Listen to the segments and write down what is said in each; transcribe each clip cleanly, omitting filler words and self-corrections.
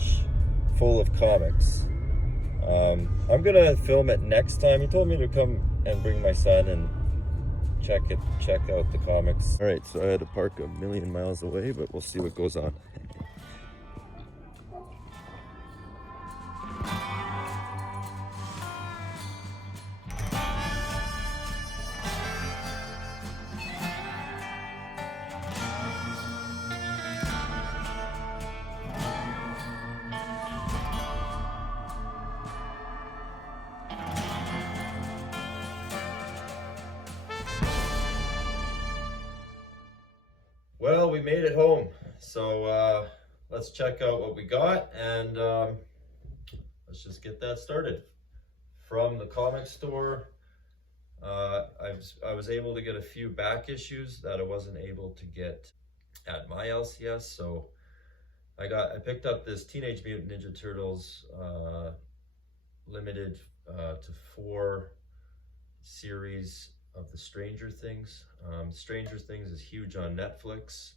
fridge full of comics. I'm gonna film it next time. He told me to come and bring my son and check out the comics. All right, so I had to park a million miles away, but we'll see what goes on. Well, we made it home, so let's check out what we got, and let's just get that started. From the comic store, I was able to get a few back issues that I wasn't able to get at my LCS, so I picked up this Teenage Mutant Ninja Turtles limited to 4 series of the Stranger Things. Stranger Things is huge on Netflix,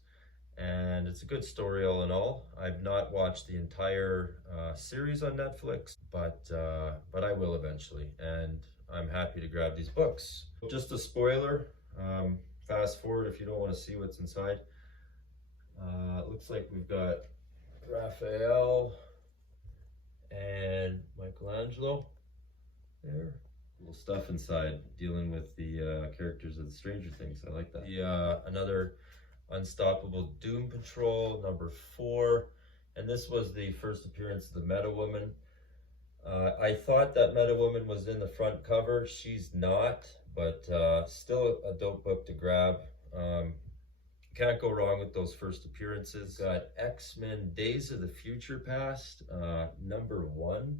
and it's a good story all in all. I've not watched the entire series on Netflix, but I will eventually, and I'm happy to grab these books. Just a spoiler, fast forward if you don't want to see what's inside. It looks like we've got Raphael and Michelangelo there. Little stuff inside dealing with the characters of the Stranger Things. I like that. Another Unstoppable Doom Patrol number 4, and this was the first appearance of the Meta Woman. I thought that Meta Woman was in the front cover. She's not, but still a dope book to grab. Can't go wrong with those first appearances. Got X-Men Days of the Future Past, number 1.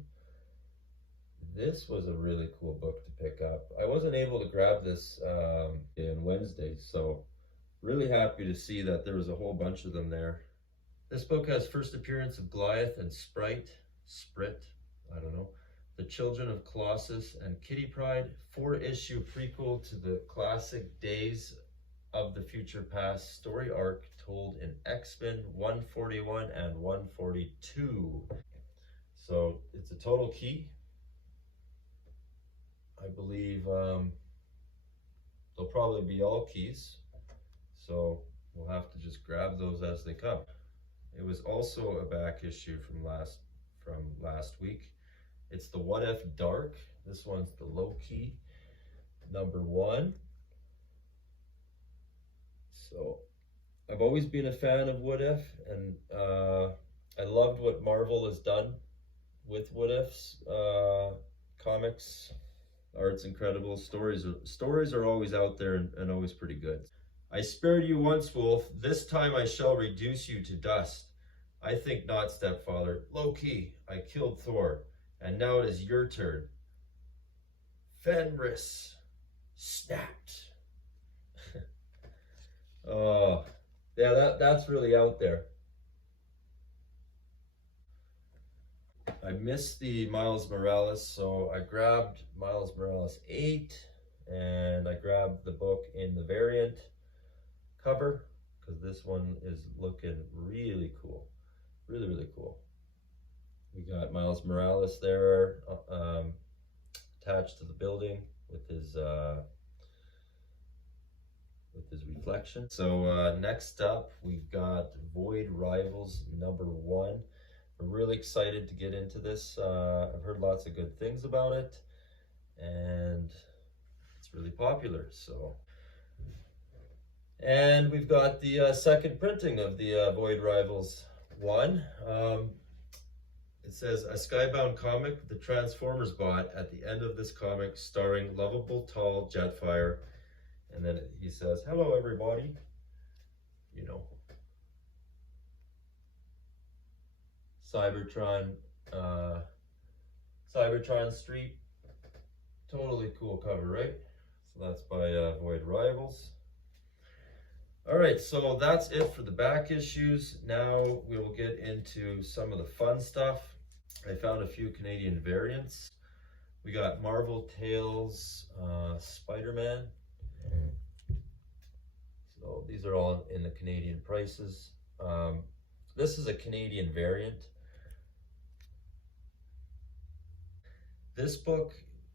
This was a really cool book to pick up. I wasn't able to grab this in Wednesday, so really happy to see that there was a whole bunch of them there. This book has first appearance of Goliath and Sprit, I don't know, The Children of Colossus and Kitty Pryde, 4-issue prequel to the classic Days of the Future Past story arc told in X-Men 141 and 142. So it's a total key. I believe they'll probably be all keys, so we'll have to just grab those as they come. It was also a back issue from last week. It's the What If Dark. This one's the low key, number 1. So I've always been a fan of What If, and I loved what Marvel has done with What If's comics. Art's incredible. Stories are always out there and always pretty good. I spared you once, Wolf. This time I shall reduce you to dust. I think not, stepfather. Low key, I killed Thor, and now it is your turn. Fenris snapped. Oh, yeah, that's really out there. I missed the Miles Morales, so I grabbed Miles Morales 8, and I grabbed the book in the variant cover, because this one is looking really cool. Really, really cool. We got Miles Morales there, attached to the building with his reflection. So next up, we've got Void Rivals number 1. I'm really excited to get into this. I've heard lots of good things about it, and it's really popular. So, and we've got the second printing of the Void Rivals 1. It says, a Skybound comic, the Transformers bot at the end of this comic, starring lovable tall Jetfire. And then he says, hello everybody. You know, Cybertron Street. Totally cool cover, right? So that's by Void Rivals. All right, so that's it for the back issues. Now we will get into some of the fun stuff. I found a few Canadian variants. We got Marvel Tales Spider-Man. So these are all in the Canadian prices. This is a Canadian variant. This book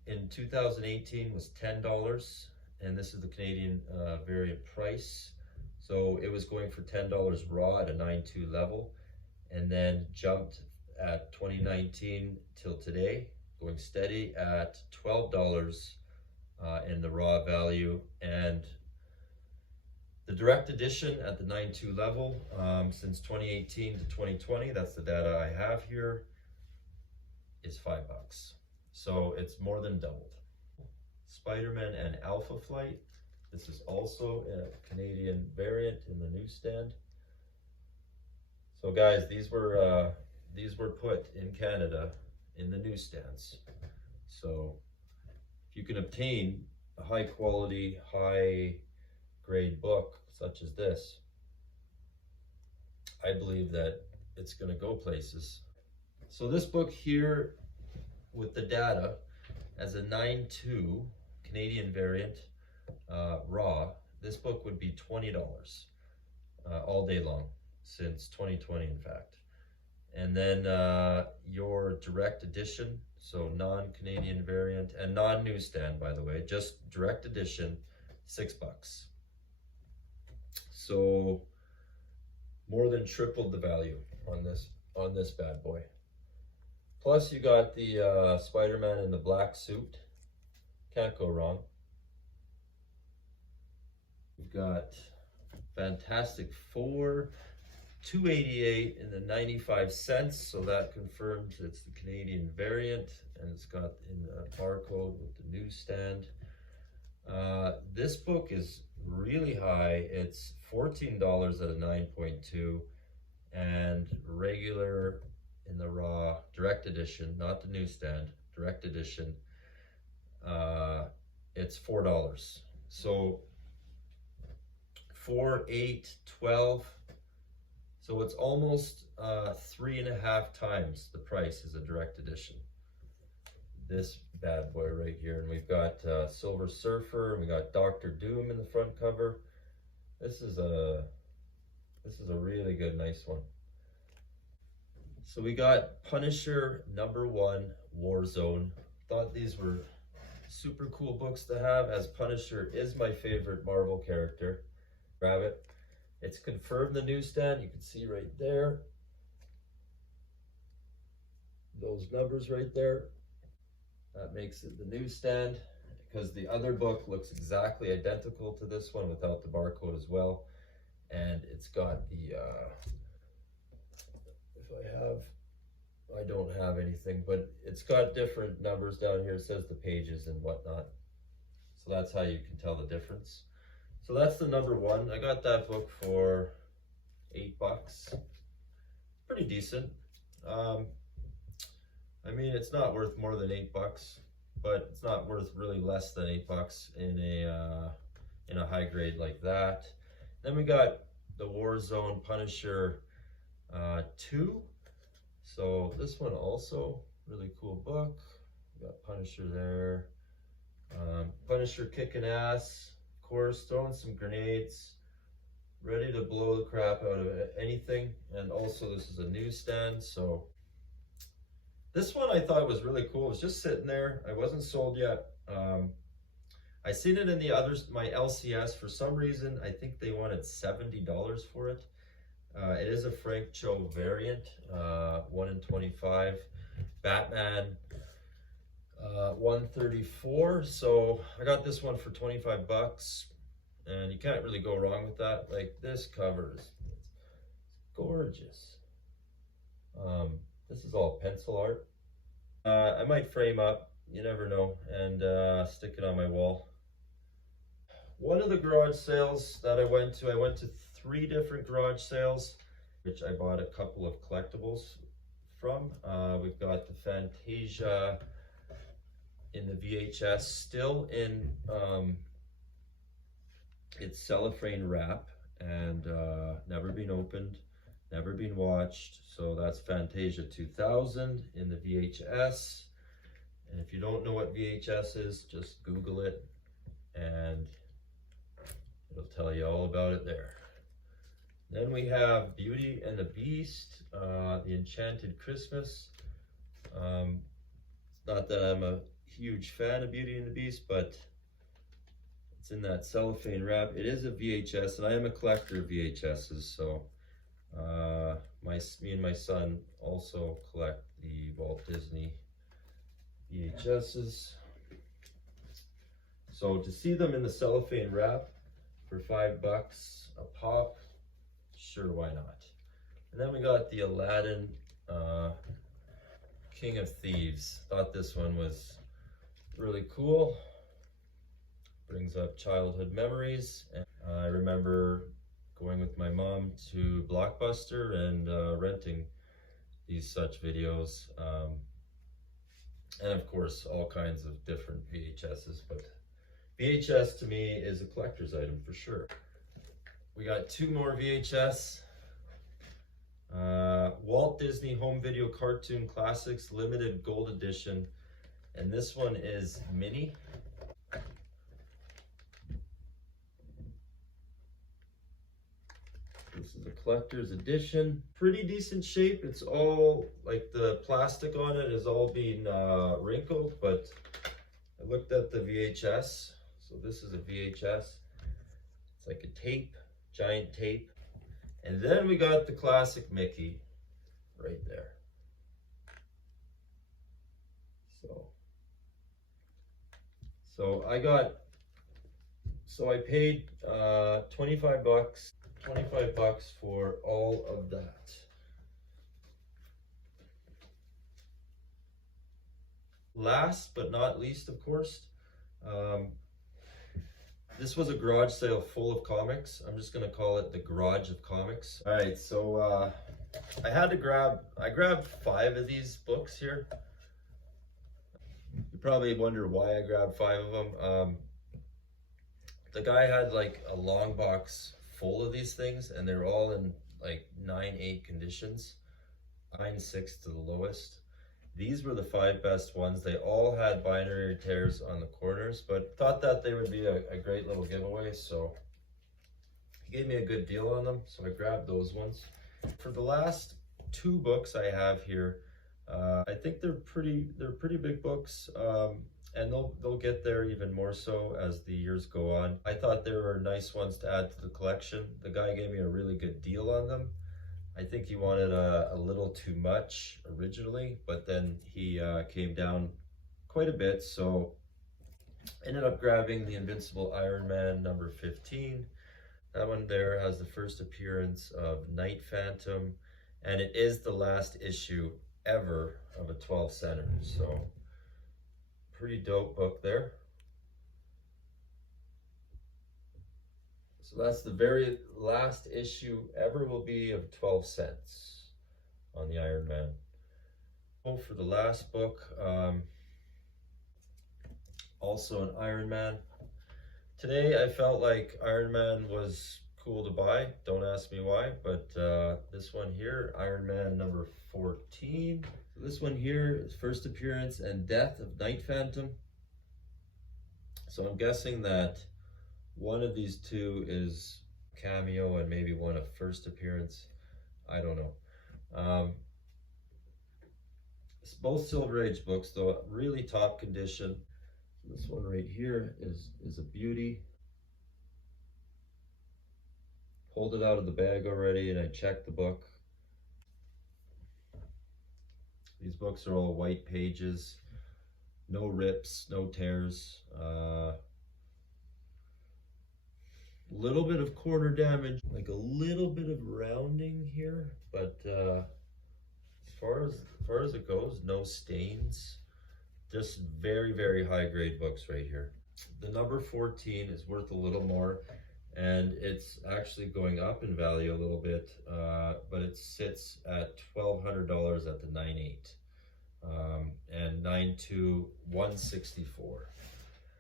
in 2018 was $10, and this is the Canadian variant price. So it was going for $10 raw at a 9.2 level, and then jumped at 2019 till today, going steady at $12 in the raw value. And the direct edition at the 9.2 level, since 2018 to 2020, that's the data I have here, is $5. So it's more than doubled. Spider-Man and Alpha Flight. This is also a Canadian variant in the newsstand. So guys, these were put in Canada in the newsstands. So if you can obtain a high quality, high grade book such as this, I believe that it's going to go places. So this book here with the data as a 9.2 Canadian variant raw, this book would be $20 all day long since 2020, in fact. And then your direct edition, so non-Canadian variant and non-newsstand, by the way, just direct edition, $6. So more than tripled the value on this bad boy. Plus you got the Spider-Man in the black suit. Can't go wrong. We've got Fantastic Four, $2.88 in the 95 cents. So that confirms it's the Canadian variant, and it's got in the barcode with the newsstand. This book is really high. It's $14 at a 9.2, and regular in the raw direct edition, not the newsstand, direct edition, it's $4. So 4, 8, 12. So it's almost 3.5 times the price as a direct edition. This bad boy right here, and we've got Silver Surfer, and we got Doctor Doom in the front cover. This is a really good, nice one. So we got Punisher #1 Warzone. Thought these were super cool books to have, as Punisher is my favorite Marvel character. Grab it. It's confirmed the newsstand. You can see right there. Those numbers right there. That makes it the newsstand, because the other book looks exactly identical to this one without the barcode as well. And it's got the, I don't have anything, but it's got different numbers down here. It says the pages and whatnot. So that's how you can tell the difference. So that's the #1. I got that book for $8. Pretty decent. I mean, it's not worth more than $8, but it's not worth really less than $8 in a high grade like that. Then we got the Warzone Punisher 2. So this one also really cool book. We got Punisher there. Punisher kicking ass, of course, throwing some grenades, ready to blow the crap out of anything. And also this is a newsstand, so this one I thought was really cool. It was just sitting there. I wasn't sold yet. I seen it in the others, my LCS. For some reason, I think they wanted $70 for it. It is a Frank Cho variant, 1 in 25. Batman, 134. So I got this one for $25, and you can't really go wrong with that. Like, this cover is gorgeous. This is all pencil art. I might frame up, you never know, and stick it on my wall. One of the garage sales that I went to 3 different garage sales, which I bought a couple of collectibles from. We've got the Fantasia in the VHS, still in its cellophane wrap, and never been opened, never been watched. So that's Fantasia 2000 in the VHS. And if you don't know what VHS is, just Google it and it'll tell you all about it there. Then we have Beauty and the Beast, The Enchanted Christmas. It's Not that I'm a huge fan of Beauty and the Beast, but it's in that cellophane wrap. It is a VHS, and I am a collector of VHSs, so me and my son also collect the Walt Disney VHSs. So to see them in the cellophane wrap for $5 a pop, sure, why not? And then we got the Aladdin King of Thieves. Thought this one was really cool. Brings up childhood memories. And I remember going with my mom to Blockbuster and renting these such videos. And of course, all kinds of different VHSs, but VHS to me is a collector's item for sure. We got 2 more VHS. Walt Disney Home Video Cartoon Classics Limited Gold Edition. And this one is mini. This is a collector's edition. Pretty decent shape. It's all like the plastic on it is all being wrinkled, but I looked at the VHS. So this is a VHS. It's like a tape, giant tape. And then we got the classic Mickey right there. So I paid 25 bucks for all of that. Last but not least, of course, this was a garage sale full of comics. I'm just gonna call it the garage of comics. All right, so I grabbed 5 of these books here. You probably wonder why I grabbed 5 of them. The guy had like a long box full of these things, and they're all in like 9/8 conditions, 9/6 to the lowest. These were the 5 best ones. They all had binary tears on the corners, but thought that they would be a great little giveaway, so he gave me a good deal on them, so I grabbed those ones. For the last 2 books I have here, I think they're pretty big books, and they'll get there even more so as the years go on. I thought they were nice ones to add to the collection. The guy gave me a really good deal on them. I think he wanted a little too much originally, but then he came down quite a bit, so ended up grabbing the Invincible Iron Man number 15. That one there has the first appearance of Night Phantom, and it is the last issue ever of a 12 center, so pretty dope book there. So that's the very last issue ever will be of 12 cents on the Iron Man. Oh, for the last book, also an Iron Man. Today I felt like Iron Man was cool to buy. Don't ask me why, but this one here, Iron Man number 14. So this one here is first appearance and death of Night Phantom. So I'm guessing that one of these 2 is cameo and maybe one a first appearance. I don't know. It's both Silver Age books though, really top condition. This one right here is a beauty. Pulled it out of the bag already and I checked the book. These books are all white pages, no rips, no tears. Little bit of corner damage, like a little bit of rounding here, but as far as it goes, no stains. Just very high grade books right here. The number 14 is worth a little more, and it's actually going up in value a little bit, but it sits at $1,200 at the 9/8, and 9/2 164.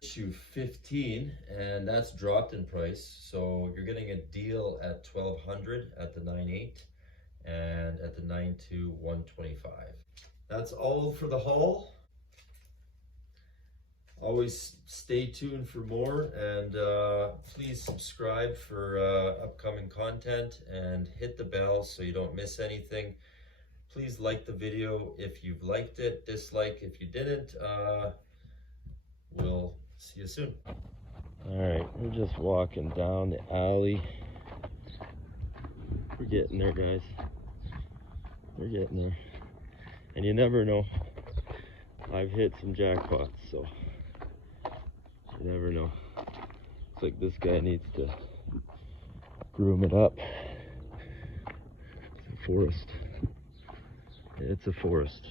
Issue 15, and that's dropped in price, so you're getting a deal at $1,200 at the 9/8 and at the 9/2 125. That's all for the haul. Always stay tuned for more, and please subscribe for upcoming content and hit the bell so you don't miss anything. Please like the video if you've liked it, dislike if you didn't. We'll see you soon. All right, we're just walking down the alley. We're getting there, guys. We're getting there. And you never know. I've hit some jackpots, so you never know. Looks like this guy needs to groom it up. It's a forest. It's a forest.